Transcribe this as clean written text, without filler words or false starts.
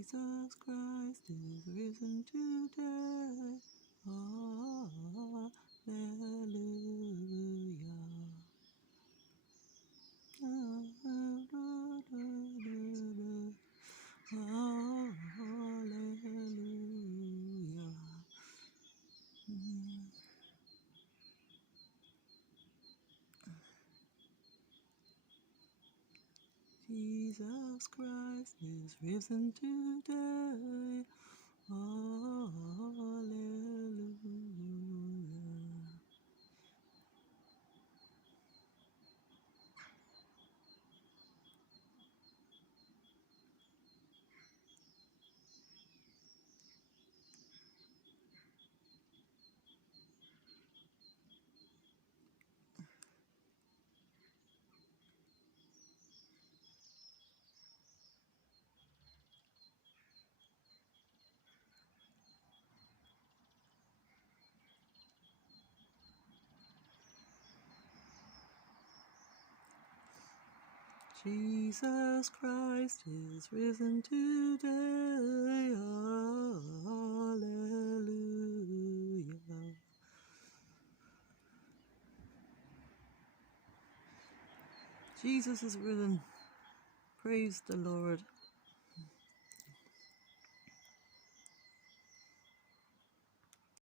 Jesus Christ is risen today. Hallelujah. Hallelujah. Jesus Christ is risen today. Hallelujah. Jesus Christ is risen today. Hallelujah. Jesus is risen. Praise the Lord.